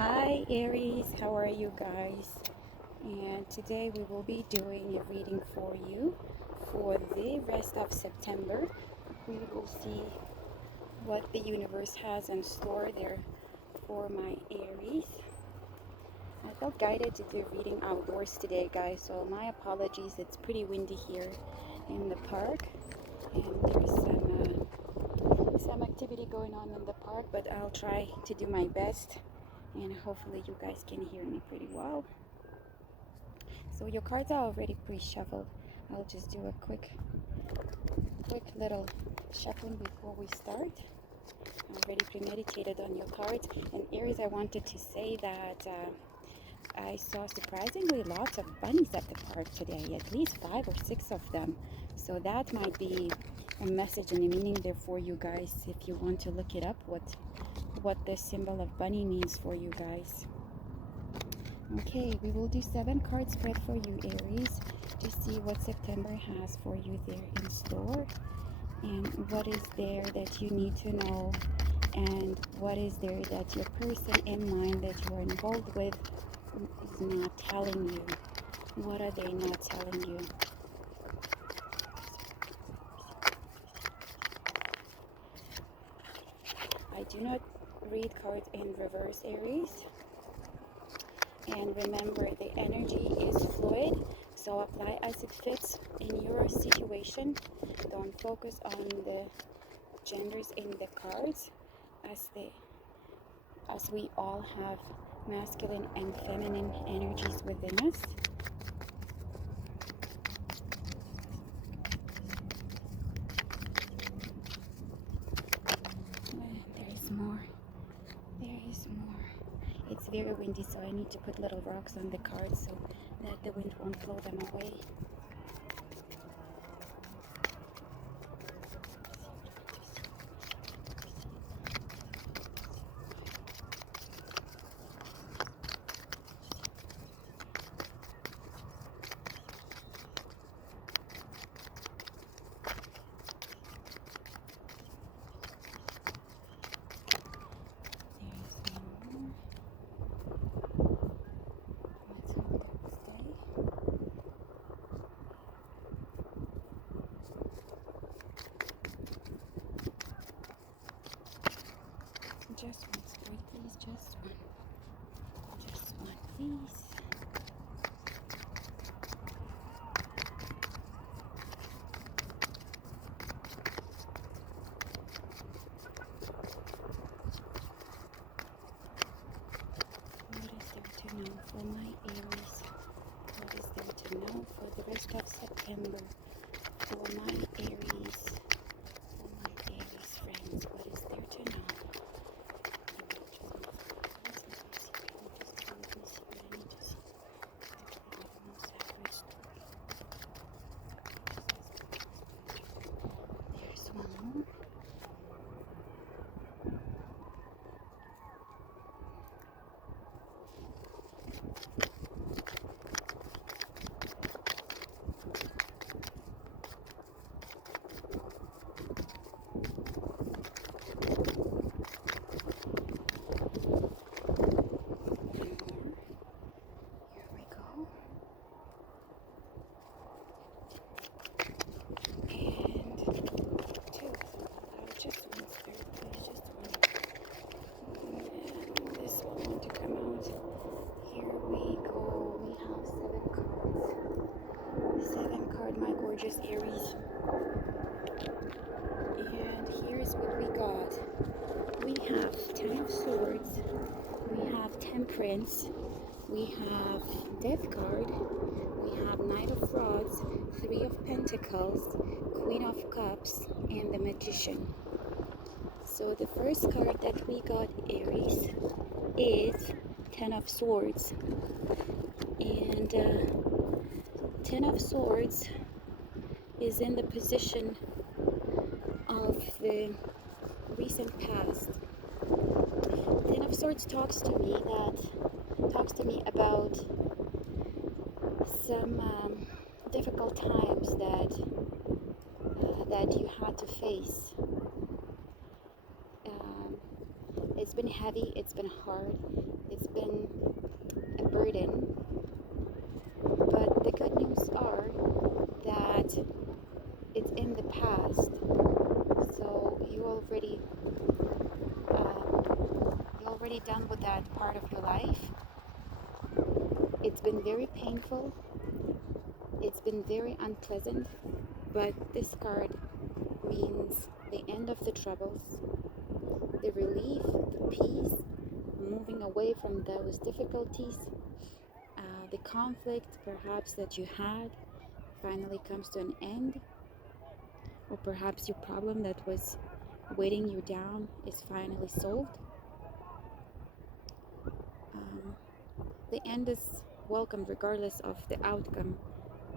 Hi Aries, how are you guys? And today we will be doing a reading for you for the rest of September. We will see what the universe has in store there for my Aries. I felt guided to do reading outdoors today, guys, so my apologies. It's pretty windy here in the park, and there's some activity going on in the park, but I'll try to do my best, and hopefully you guys can hear me pretty well. So your cards are already pre-shuffled. I'll just do a quick little shuffling before we start. I already premeditated on your cards. And Aries, I wanted to say that I saw surprisingly lots of bunnies at the park today, at least 5 or 6 of them. So that might be a message and a meaning there for you guys if you want to look it up, what the symbol of bunny means for you guys. Okay, we will do 7 card spread for you, Aries, to see what September has for you there in store, and what is there that you need to know, and what is there that your person in mind that you are involved with is not telling you. What are they not telling you? I do not read cards in reverse, Aries. And remember, the energy is fluid, so apply as it fits in your situation. Don't focus on the genders in the cards, as we all have masculine and feminine energies within us. There is more. It's very windy, so I need to put little rocks on the cards so that the wind won't blow them away. Just one spread, please. Just one, please. What is there to know for my Aries? What is there to know for the rest of September for my Aries? For my Aries friends, what is there to know? There's one more. My gorgeous Aries, and here's what we got. We have 10 of Swords, we have Temperance, we have Death card, we have Knight of Rods, 3 of Pentacles, Queen of Cups, and the Magician. So the first card that we got, Aries, is 10 of Swords, and 10 of Swords is in the position of the recent past. 10 of Swords talks to me about some difficult times that you had to face. It's been heavy, it's been hard, it's been a burden. But the good news are that it's in the past. So you're already done with that part of your life. It's been very painful. It's been very unpleasant. But this card means the end of the troubles, the relief, the peace, moving away from those difficulties. The conflict perhaps that you had finally comes to an end, or perhaps your problem that was weighting you down is finally solved. The end is welcomed regardless of the outcome,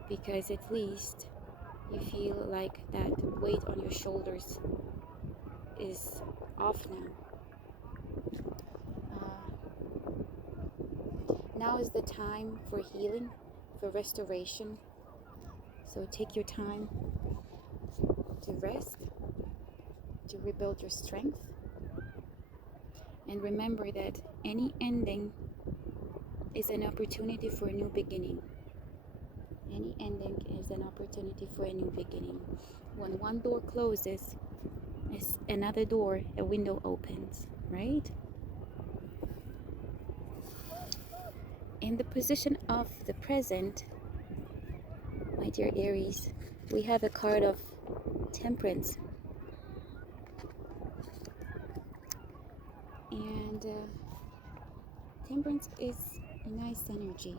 because at least you feel like that weight on your shoulders is off now. Now is the time for healing, for restoration. So take your time to rest, to rebuild your strength. And remember that any ending is an opportunity for a new beginning. Any ending is an opportunity for a new beginning. When one door closes, another door, a window opens, right? In the position of the present, my dear Aries, we have a card of Temperance. And Temperance is a nice energy.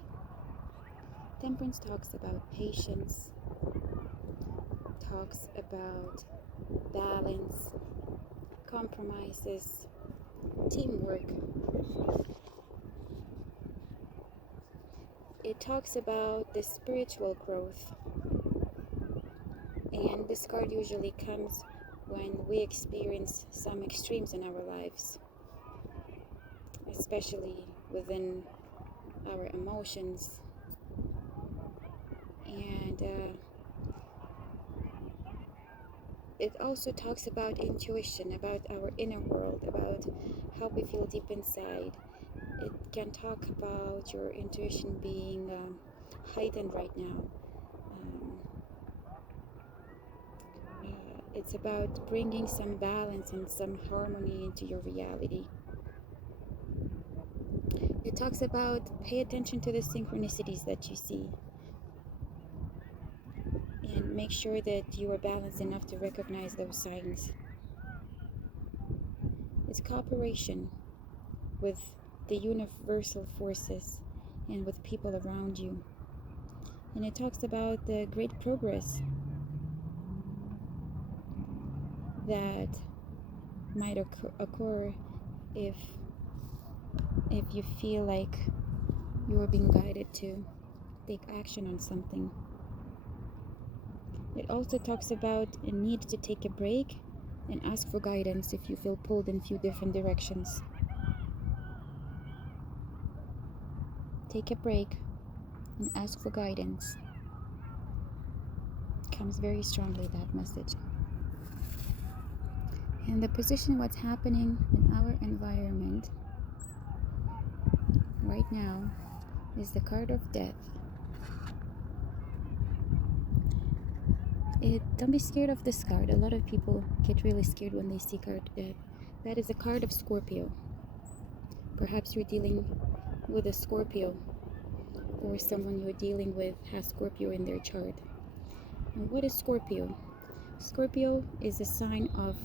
Temperance talks about patience, talks about balance, compromises, teamwork. It talks about the spiritual growth. And this card usually comes when we experience some extremes in our lives, especially within our emotions. And it also talks about intuition, about our inner world, about how we feel deep inside. It can talk about your intuition being heightened right now. It's about bringing some balance and some harmony into your reality. It talks about pay attention to the synchronicities that you see. And make sure that you are balanced enough to recognize those signs. It's cooperation with the universal forces and with people around you. And it talks about the great progress that might occur if you feel like you are being guided to take action on something. It also talks about a need to take a break and ask for guidance if you feel pulled in a few different directions. Take a break and ask for guidance. Comes very strongly, that message. And the position, what's happening in our environment right now is the card of death. Don't be scared of this card. A lot of people get really scared when they see card death. That is a card of Scorpio. Perhaps you're dealing with a Scorpio, or someone you're dealing with has Scorpio in their chart. And what is Scorpio? Scorpio is a sign of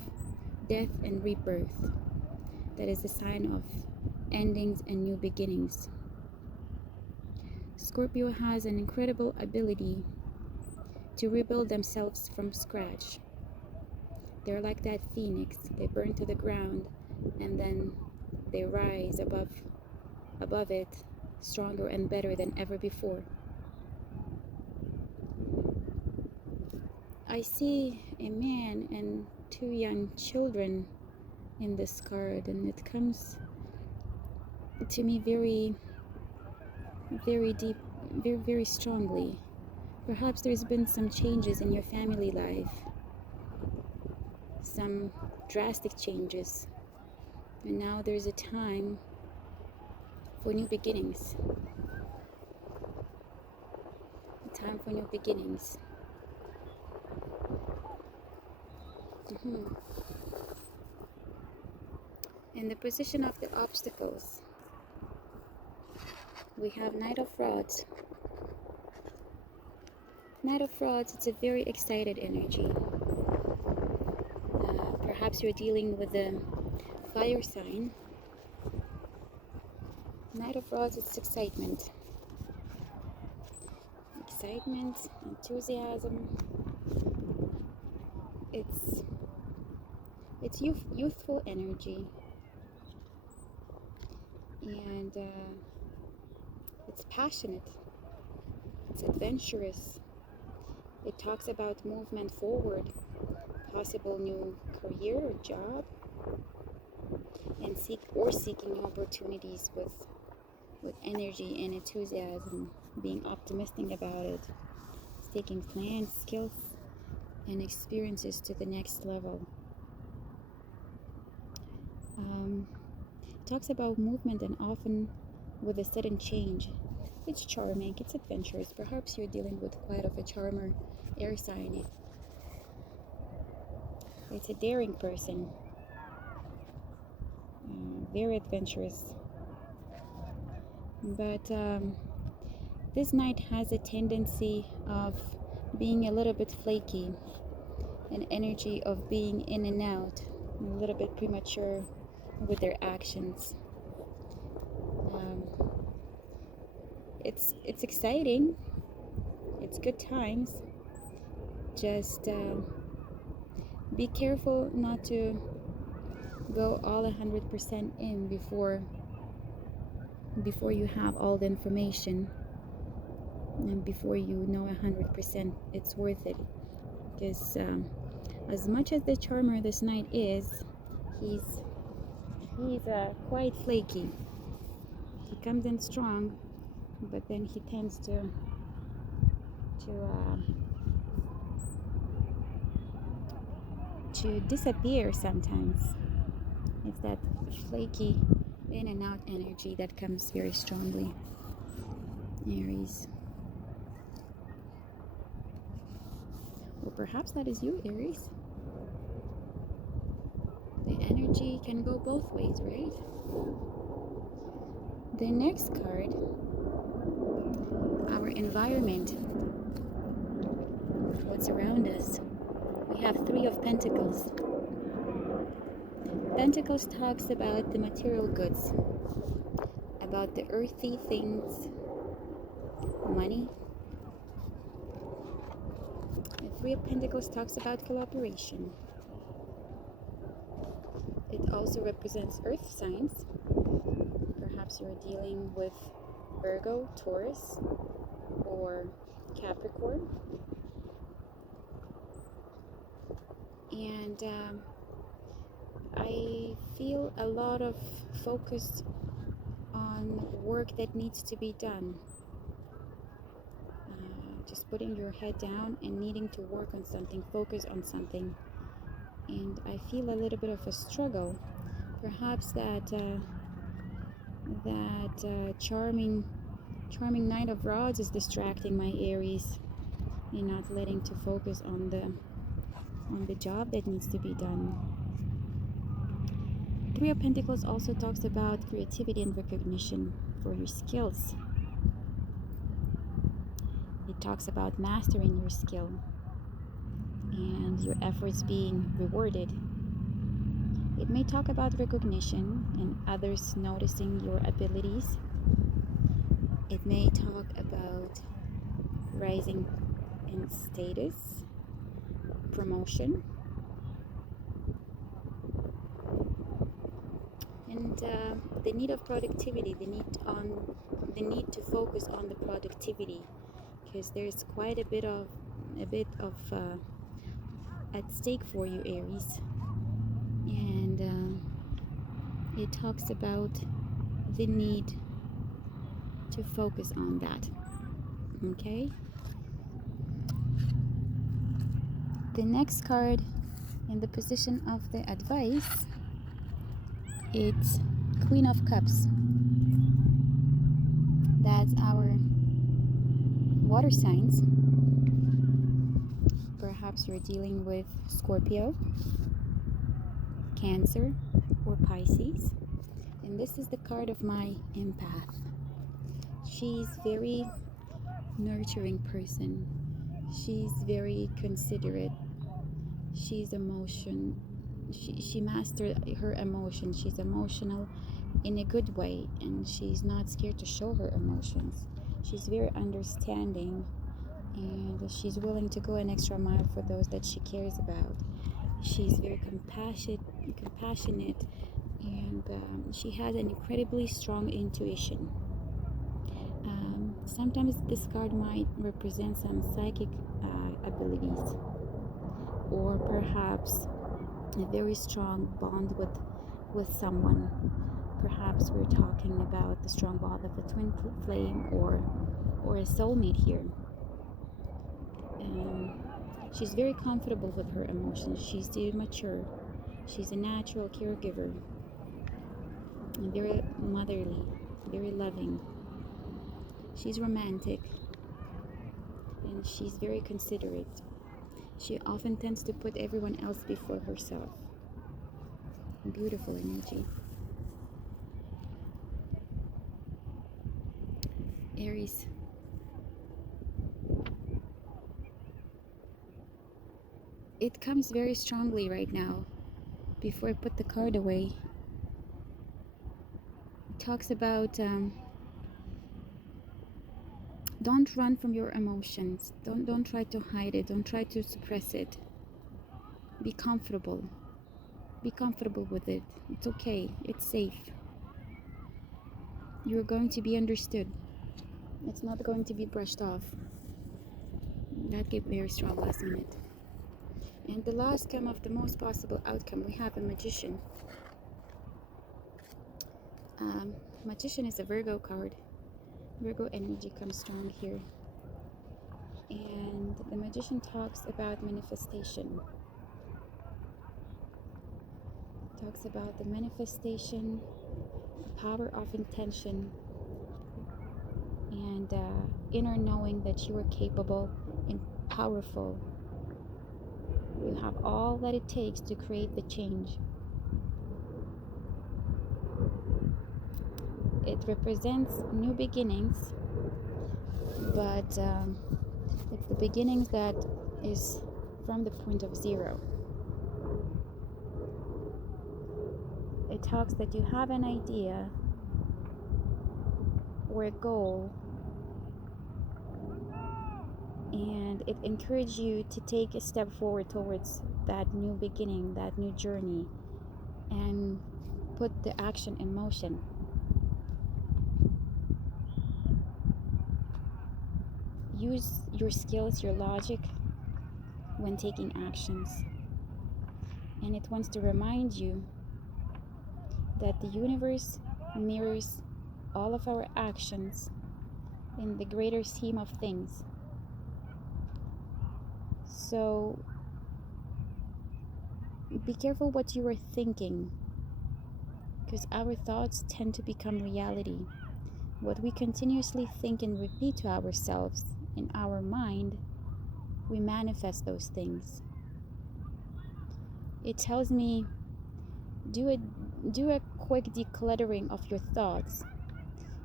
death and rebirth. That is a sign of endings and new beginnings. Scorpio has an incredible ability to rebuild themselves from scratch. They're like that phoenix. They burn to the ground and then they rise above it, stronger and better than ever before. I see a man and two young children in this card, and it comes to me very, very deep, very, very strongly. Perhaps there's been some changes in your family life, some drastic changes, And now there's a time for new beginnings. A time for new beginnings. In the position of the obstacles, we have Knight of Rods. Knight of Rods, it's a very excited energy. Perhaps you're dealing with a fire sign. Knight of Rods, it's excitement. Excitement, enthusiasm. It's youthful energy. And it's passionate. It's adventurous. It talks about movement forward, possible new career or job, and seeking new opportunities with energy and enthusiasm, being optimistic about it, taking plans, skills, and experiences to the next level. Talks about movement and often with a sudden change. It's charming, it's adventurous. Perhaps you're dealing with quite of a charmer air sign. It's a daring person, very adventurous. But this knight has a tendency of being a little bit flaky, an energy of being in and out, a little bit premature with their actions. It's exciting. It's good times. Just be careful not to go all 100% in before you have all the information, and before you know 100% it's worth it. Because as much as the charmer this knight is, he's quite flaky. He comes in strong, but then he tends to disappear sometimes. It's that flaky in and out energy that comes very strongly, Aries. Or perhaps that is you, Aries. The energy can go both ways, right? The next card, our environment, what's around us. We have Three of Pentacles. Pentacles talks about the material goods, about the earthy things, money. The Three of Pentacles talks about collaboration. It also represents earth signs. Perhaps you're dealing with Virgo, Taurus, or Capricorn. And I feel a lot of focus on work that needs to be done. Just putting your head down and needing to work on something, focus on something. And I feel a little bit of a struggle. Perhaps that charming Knight of Rods is distracting my Aries and not letting to focus on the job that needs to be done. Three of Pentacles also talks about creativity and recognition for your skills. It talks about mastering your skill and your efforts being rewarded. It may talk about recognition and others noticing your abilities. It may talk about rising in status, promotion, and the need of productivity, the need to focus on the productivity, because there's quite a bit of at stake for you, Aries. And it talks about the need to focus on that. Okay, the next card in the position of the advice, It's Queen of Cups. That's our water signs. Perhaps you're dealing with Scorpio, Cancer, or Pisces. And this is the card of my empath. She's very nurturing person. She's very considerate. She's she mastered her emotions. She's emotional in a good way, and she's not scared to show her emotions. She's very understanding, and she's willing to go an extra mile for those that she cares about. She's very compassionate, and she has an incredibly strong intuition. Sometimes this card might represent some psychic abilities, or perhaps a very strong bond with someone. Perhaps we're talking about the strong bond of a twin flame, or a soulmate here. She's very comfortable with her emotions. She's still mature. She's a natural caregiver, and very motherly, very loving. She's romantic, and she's very considerate. She often tends to put everyone else before herself. Beautiful energy. Aries. It comes very strongly right now. Before I put the card away, it talks about don't run from your emotions. Don't try to hide it. Don't try to suppress it. Be comfortable. Be comfortable with it. It's okay. It's safe. You're going to be understood. It's not going to be brushed off. That gave very strong last minute. And the last outcome of the most possible outcome, we have a Magician. Magician is a Virgo card. Virgo energy comes strong here. And the Magician talks about manifestation. Talks about the manifestation, the power of intention, and inner knowing that you are capable and powerful. You have all that it takes to create the change. It represents new beginnings, but it's the beginnings that is from the point of zero. It talks that you have an idea or a goal, and it encourages you to take a step forward towards that new beginning, that new journey, and put the action in motion. Use your skills, your logic when taking actions. And it wants to remind you that the universe mirrors all of our actions in the greater scheme of things. So be careful what you are thinking, because our thoughts tend to become reality. What we continuously think and repeat to ourselves in our mind, we manifest those things. It tells me, do a quick decluttering of your thoughts.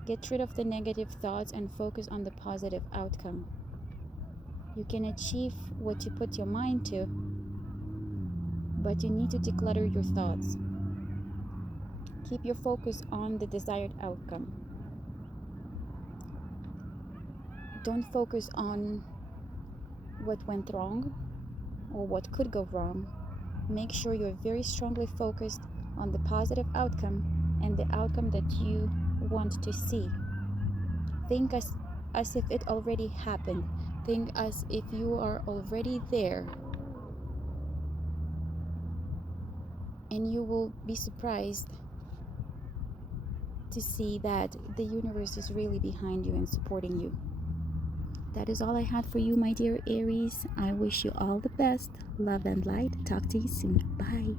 Get rid of the negative thoughts and focus on the positive outcome. You can achieve what you put your mind to, but you need to declutter your thoughts. Keep your focus on the desired outcome. Don't focus on what went wrong or what could go wrong. Make sure you're very strongly focused on the positive outcome and the outcome that you want to see. Think as if it already happened. Think as if you are already there. And you will be surprised to see that the universe is really behind you and supporting you. That is all I had for you, my dear Aries. I wish you all the best. Love and light. Talk to you soon. Bye.